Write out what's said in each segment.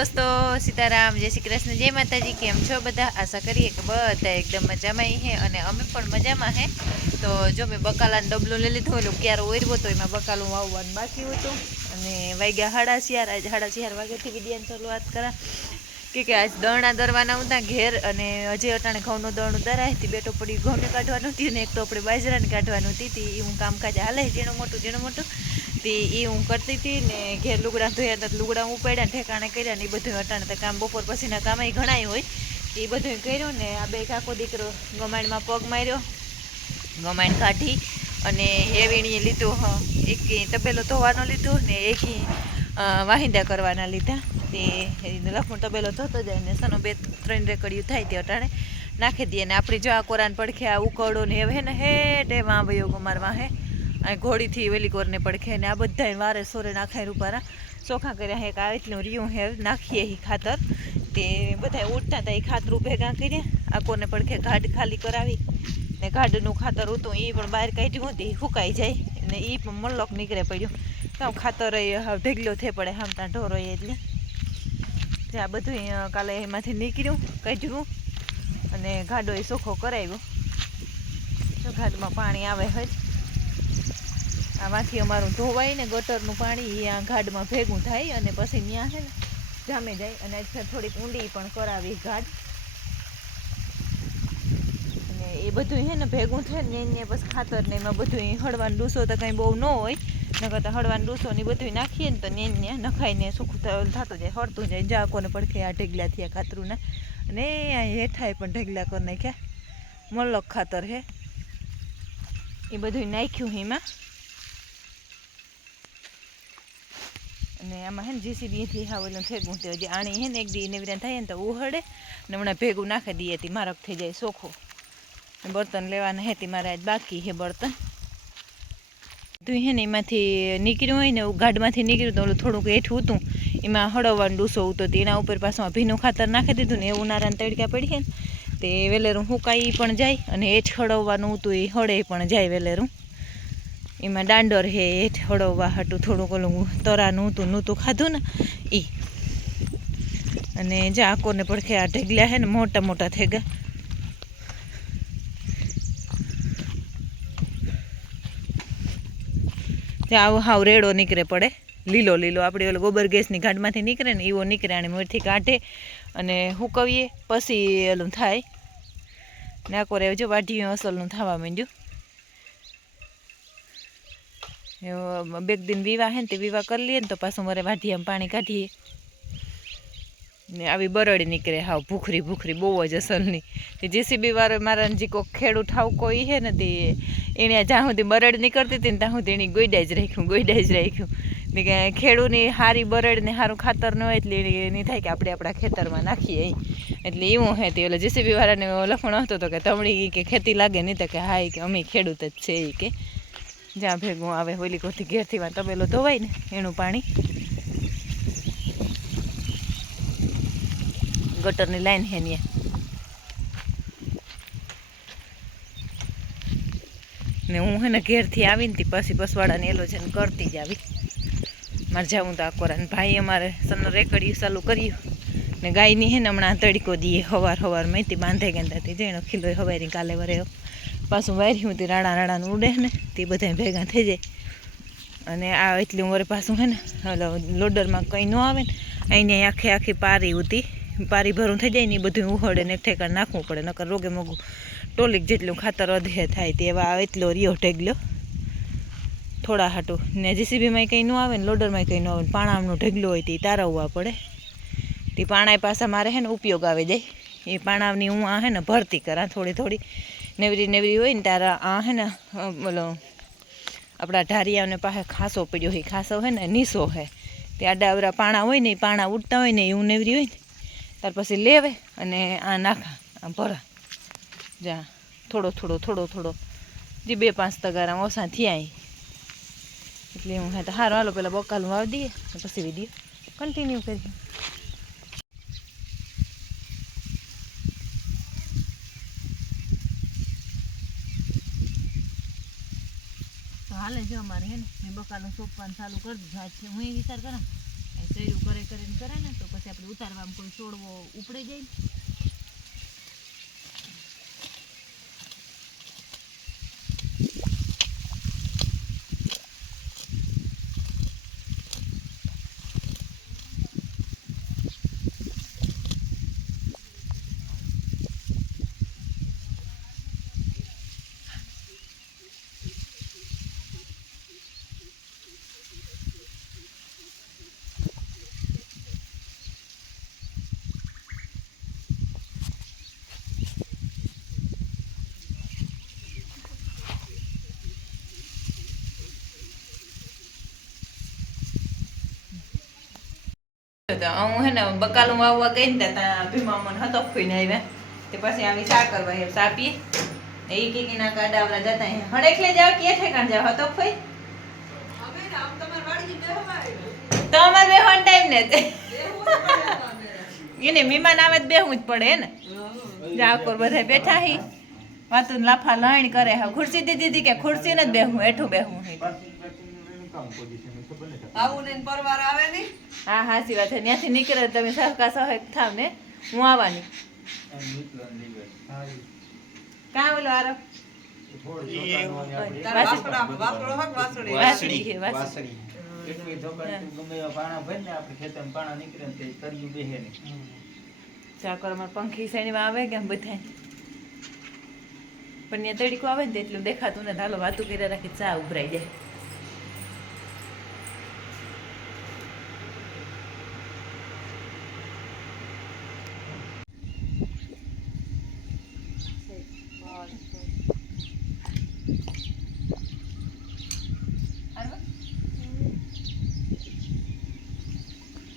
દોસ્તો, સીતારામ, જય શ્રી કૃષ્ણ, જય માતાજી, કેમ છો બધા? આશા કરીએ કે બધા એકદમ મજામાં હે અને અમે પણ મજામાં હે. તો જો મેં બકાલાનો ડબલો લઈ લીધો એટલે ક્યારે ઓરવો તો એમાં બકાલું વાવવાનું બાકી હતું. અને વાગ્યા સાડા શિયાર આજે સાડા શિયાર વાગ્યાથી વિડીયાની શરૂઆત કરા. કે કે આજ દરણા દરવાના હતા ઘેર અને હજી અટાણે ઘઉંનું દરણું દરાય હતી બેટો પડી ઘઉંને કાઢવાનું હતી અને એક તો આપણે બાજરાને કાઢવાનું હતી. એ હું કામકાજ હાલે, ઝીણું મોટું ઝીણું મોટું. તે એ હું કરતી હતી ને ઘેર લુગડા ધોયા હતા, લુગડા ઉપાડ્યા ઠેકાણે કર્યા ને એ બધું અટાણે તો કામ બપોર પછીના કામ ઘણાય હોય એ બધું કર્યું ને આ બે કાકો દીકરો ગમાણમાં પગ માર્યો, ગમાણ કાઢી અને હેવીણીએ વીણીએ લીધું એક તબેલો ધોવાનો લીધો ને એક વાહિંદા કરવાના લીધા. તે લખમણ તબેલો થતો જાય ને સનો બે ત્રણ રેકડિયું થાય તે અટાણે નાખી દઈએ ને આપણી જો આ કોરાન પડખે આ ઉકળો ને હવે ને હે ડે માં વયો ગમારમાં હે અને ઘોડીથી વેલી કોરને પડખે ને આ બધા વારે સોરે નાખાય રૂપારા. ચોખા કર્યા હે આવી એટલું રિયું હે, નાખીએ એ ખાતર. તે બધા ઉઠતા હતા એ ખાતરું ભેગા કરીએ. આ કોને પડખે ગાઢ ખાલી કરાવી ને ગાઢનું ખાતર હતું એ પણ બહાર કાઢ્યું હતું એ ફૂંકાઈ જાય ને એ પણ મલ્લોક નીકળે પડ્યું. તો ખાતર ભેગલો થઈ પડે હામતા ઢોરો એટલે. આ બધું કાલે એમાંથી નીકળ્યું કાઢ્યું અને ગાડો એ ચોખ્ખો કરાવ્યો. ઘાટમાં પાણી આવે હોય આમાંથી અમારું ધોવાય ને ગટરનું પાણી એ આ ઘાડમાં ભેગું થાય અને પછી ત્યાં છે ને જામે જાય. અને થોડીક ઊંડી પણ કરાવી ઘાટ અને એ બધું છે ને ભેગું થાય ને એને પછી ખાતર ને એમાં બધું હળવાનું ડૂસો તો કંઈ બહુ ન હોય. નકર તો હળવાનું ડૂસો ને બધું નાખીએ ને તો ને નખાઈને સુખું થતું જાય, હળતું જાય. જાકોને પડખે આ ઢેગલા થયા ખાતરું ને અને અહીંયા હેઠાય પણ ઢેગલા કરી નાખ્યા. મલક ખાતર હે. એ બધું નાખ્યું એમાં. અને આમાં હે ને જીસીબીથી હા ઓલું ભેગું થયું જે આણી હે ને એક દી નેવરા થાય ને તો ઉહડે ને હમણાં ભેગું નાખી દઈએ તી, મારક થઈ જાય સોખો. બર્તન લેવાના હે તી મારા બાકી હે બર્તન તું હે ને એમાંથી નીકળ્યું હોય ને ગાઢમાંથી નીકળ્યું તો ઓલું થોડુંક હેઠું હતું. એમાં હળવવાનું ડૂસો ઉતો એના ઉપર પાછું ભીનું ખાતર નાખી દીધું ને એવું નારાયણ તડકા પડી ને તે વેલેરું હુકાઈ પણ જાય અને હેઠ હળવવાનું હતું એ હળે પણ જાય વેલેરું. એમાં દાંડર હે, હેઠ હળવવા હાટું થોડુંક ઓલું તરાનું હતું, નહોતું ખાધું ને એ અને જાકોને પડખે આ ઢેગલા હે ને મોટા મોટા થઈ ગયા આવો હાવ રેડો નીકળે પડે. લીલો લીલો, આપણે ઓલો ગોબર ગેસની ઘાટમાંથી નીકળે ને એવો નીકળે અને મોરથી કાઢે અને હુકવીએ પછી એલું થાય. ને આખો જો વાઢીયું અસલનું થવા માંડ્યું. બે દિન વિવાહ હે ને તે વિવાહ કરી લઈએ ને તો પાછું મારે વાઢીયામાં પાણી કાઢીએ. ને આવી બરડી નીકળે હાવ ભૂખરી ભૂખરી, બહુ જ અસલની. તે જેસીબી વાળો મારા જે કોઈ ખેડૂત ઠાવકો એ છે ને તે એણે જ્યાં સુધી બરડ નીકળતી હતી ને ત્યાં સુધી એની ગોઈડા જ રાખ્યું ગોઈડા જ રાખ્યું. ને કે ખેડૂની સારી બરડ ને સારું ખાતર ન હોય એટલે એની થાય કે આપણે આપણા ખેતરમાં નાખીએ એટલે એવું હે તે એટલે જેસીબી વાળાને લખણ હતો તો કે તમડી કે ખેતી લાગે નહીં તો કે હા કે અમે ખેડૂત જ છે એ કે. જ્યાં ભેગું આવે ઓલી કોથી ઘેરથી માં તબેલો ધોવાય ને એનું પાણી. ગટરની લાઈન હે ને ને હું હે ને ઘેરથી આવીને પછી પસવાડાને એલો છે ને કરતી જ આવી. મારે જવું તો આકોરા ભાઈ અમારે સનો રેકડ્યું ચાલુ કર્યું. ને ગાયની હે ને હમણાં તડકો દઈએ હવાર હવાર મેથી બાંધે ગયા હતી જેનો ખીલો હવારી કાલે વરે પાછું વાર્યું તે રાણા રાણાનું ઉડે ને, તે બધા ભેગા થઈ જાય. અને આ એટલી વરે પાછું હે ને, હલો, લોડરમાં કંઈ ન આવે ને, અહીંની આખી આખી પારી ઉતી. પારી ભરું થઈ જાય ને એ બધું ઉહડે ને ઠેકાણ નાખવું પડે, નકર રોગે મોગું ટોલીક જેટલું ખાતર અધે થાય તેવા એટલો રિયો ઢેગલો. થોડા હાટું. ને જીસીબીમાં કંઈ ન આવે ને લોડરમાં કંઈ ન આવે ને પાણાનો ઢગલો હોય તે તારવવા પડે. તે પાણા પાસે મારે હે ને ઉપયોગ આવે જાય. એ પાણાની હું આ હે ને ભરતી કરા થોડી થોડી. નેવરી નેવરી હોય ને તારા આ હે ને બોલો, આપણા ઢારિયાને પાસે ખાસો પડ્યો હોય, ખાસો હે ને, નીસો હે. તે આડા અવરા પાણા હોય ને એ પાણા ઉડતા હોય ને એવું નેવરી હોય ને, ત્યાર પછી લેવે અને આ નાખા, આ ભરા. જા, થોડો થોડો થોડો થોડો. જે બે પાંચ તગારા ઓછા થયા એટલે હું હા તો સારું હાલો પેલા બકાલું વાવી દઈએ પછી વીડિયો કન્ટિન્યુ કરીએ. હાલે જો અમારે હે ને, મેં બકાલું સોંપવાનું ચાલુ કરી દીધું. આજ હું એ વિચાર કરા શેરું કરે કરીને કરે ને, તો પછી આપણે ઉતારવામાં કોઈ છોડવો ઉપડી જાય ને. તો હું હે ને બકાલું વાવવા ગઈ ને ત્યાં ભીમા મને હતો ફઈને આવ્યા. તે પછી આવી સા કરવા એમ સાપી એ કે કે ના કાડાવરા જતા હે હડેકલે જાવ કે ઠેકાણ જાવ? હતો ફઈ તો અમાર બેહવાન ટાઈમ ને તે. એને મહેમાન આવે તો બેહવું જ પડે હે ને. જાકોર બધા બેઠા હી. વાતો લાફા લાઈન કરે હા. ખુરશી દીધી હતી કે ખુરશી ને જ બેહું હેઠું બેહું હે. આવું ને પરવાર આવે ને હા હાસી વાત છે. ત્યાંથી નીકળે તમે સહકા સહાયક થાવ ને હું આવવાની. કાં બોલો આરો? પંખી શ્રેણીમાં આવે કેમ બધા પણ ત્યાં તડીકો આવે ને એટલું દેખાતું ને હાલો વાતું કર્યા રાખી ચા ઉભરાઈ જાય હાલો?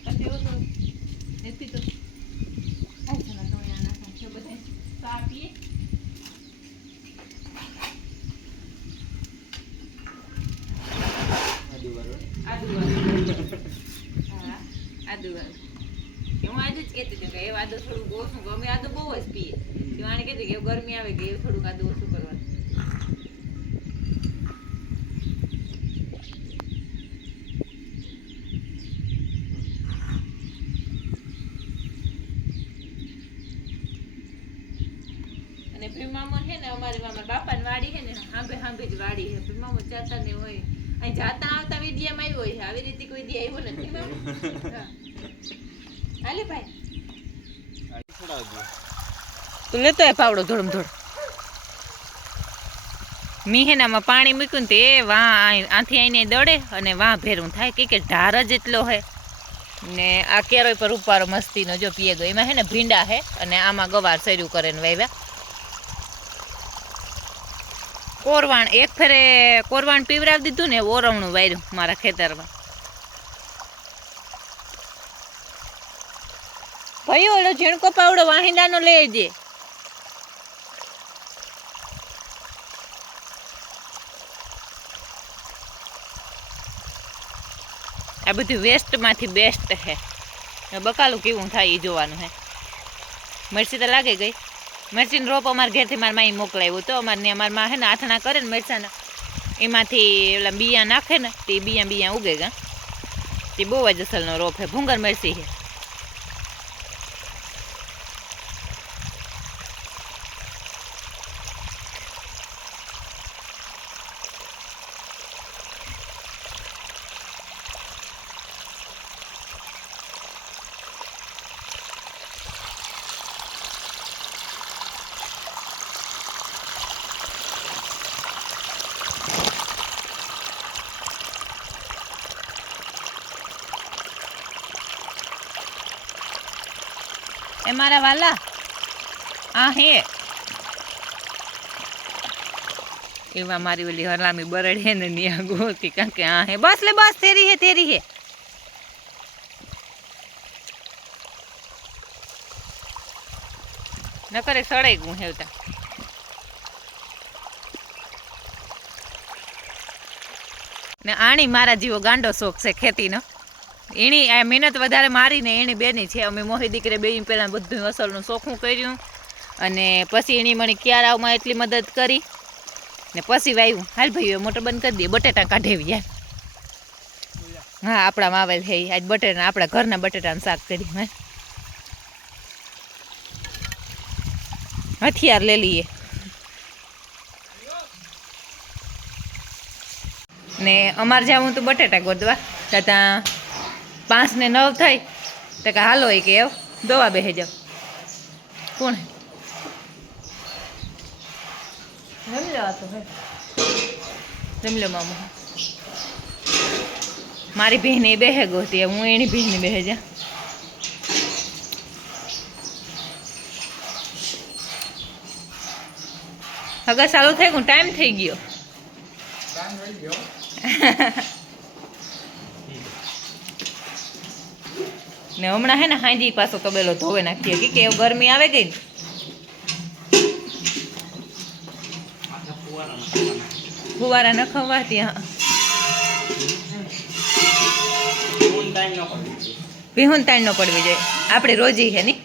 કદી ઓલું નથી તો આ છે ને દોણિયા નાખવાનું છે બધે. ચા પીએ? આદુવાળું. હા, આદુવાળું. કે હું આજે જ કહેતી હતી કે એ આદુ થોડુંક ઓછું ગમે આદુ બહુ જ પીએ તો આને કહેતી કે ગરમી આવે કે એ થોડુંક આદુ ઓછું કરવાનું. અને ભીમામાં છે ને અમારે મારા બાપાની વાડી છે ને હાંભે હાંભે જ વાડી છે. ભીમામાં જાતા ને હોય. અહીં જાતા આવતા વિડિયામાં આવ્યો હોય આવી રીતે કોઈ દી આવ્યો નથી હાલે ભાઈ. તું લેતો આય પાવડો ધોળમ ધોળ. મિહેનામાં પાણી મૂક્યું તે વાં આય- આથી આઈને દડે અને વાહ ભેરું થાય કે કે ઢાર જ એટલો હે. ને આ કેરોય પર ઉપારો મસ્તીનો, જો પીએ ગયો. એમાં હે ને ભીંડા હે અને આમાં ગવાર સર્યું કરે ને વાવ્યા કોરવાણ, એક ફેરે કોરવાણ પીવરાવી દીધું ને ઓરવણું વાર્યું મારા ખેતરમાં. ભાઈ ઓલો ઝીણકો પાવડો વાહિંદાનો લઈ દે આ બધું વેસ્ટમાંથી બેસ્ટ છે બકાલું કેવું થાય એ જોવાનું છે મરચી તો લાગે ગઈ. મરચીનો રોપ અમારા ઘેરથી મારા માઈ મોકલાવ્યો તો અમારે અમારા માં છે ને આથણા કરે ને મરચાના. એમાંથી ઓલા બિયા નાખે ને તે બિયા બિયા ઉગે ગા. તે બહુ જ અસલનો રોપ છે ભૂંગર મરચી હે. એ મારા વાલા? આ હે. એવા મારી ઓલી હરામી બરડ હે ને નિયા ગોતી કારણ કે આ હે. બસ લે, બસ, તેરી હે તેરી હે. ન કરે સડાઈ ગું હેવતા ને આણી મારા જેવો ગાંડો શોખ છે ખેતીનો. એની આ મહેનત વધારે મારીને એની બેની છે. અમે મોહી દીકરે બે પહેલાં બધું અસલનું ચોખ્ખું કર્યું અને પછી એની મને ક્યારાઓમાં એટલી મદદ કરી ને પછી વાયું હાલ ભાઈ મોટર બંધ કરી દે બટેટા કાઢેવી યાર હા, આપણા માવેલ છે આજ બટેટા, આપણા ઘરના બટેટાનું શાક કરી હે હથિયાર લઈ લઈએ. ને અમારે જવું તો બટેટા ગોદવા ત્યાં પાંચ ને નવ થઈ તો કે હાલો એ કે એવ દવા બેહે જાવ કોણ? જમલો મામો. મારી બહેન એ બેહે ગોતી હું એની બહેન બેહે જા. હગા ચાલુ થઈ ગયું. ટાઈમ થઈ ગયો. ને હમણાં હે ને હાંજી પાછો તબેલો ધોવે નાખીએ. કે કે ગરમી આવે ગઈ ને? ફુવારા ન ખવાતી ત્યાં વિહુન તાણ ન પડવી જોઈએ. આપણે રોજી હે ની?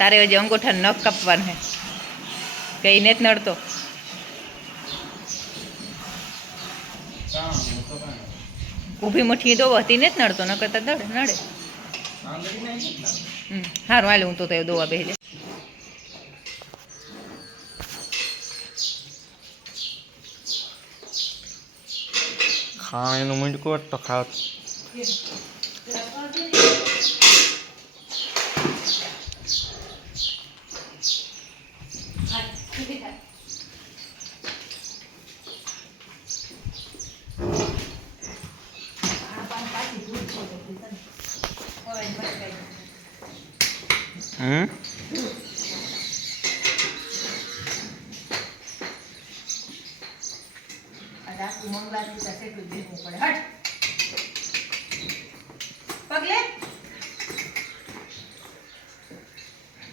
તારે હજી અંગૂઠા નખ કાપવાનું હે કઈ ને જ નડતો. ઊભી મુઠ્ઠી દોવા હતી જ નડતો ન કરતા દડે, નડે. હમ સારું હાલે હું તો તે દોવા બેહી જા ખાવાનું મૂંડકો તો ખાવ હમ? પગલે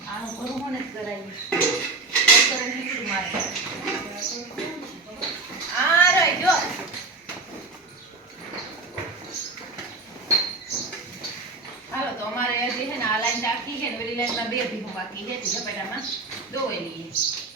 આનું ઘરું કોને કરાવી ડોક્ટરે કીધું મારે આ રહી જો હાલો, તો અમારે આ લાઈન ટાકી છે ને પેલી લાઈનમાં બે ભીગું બાકી છે ઝપેટામાં દોવેલી છે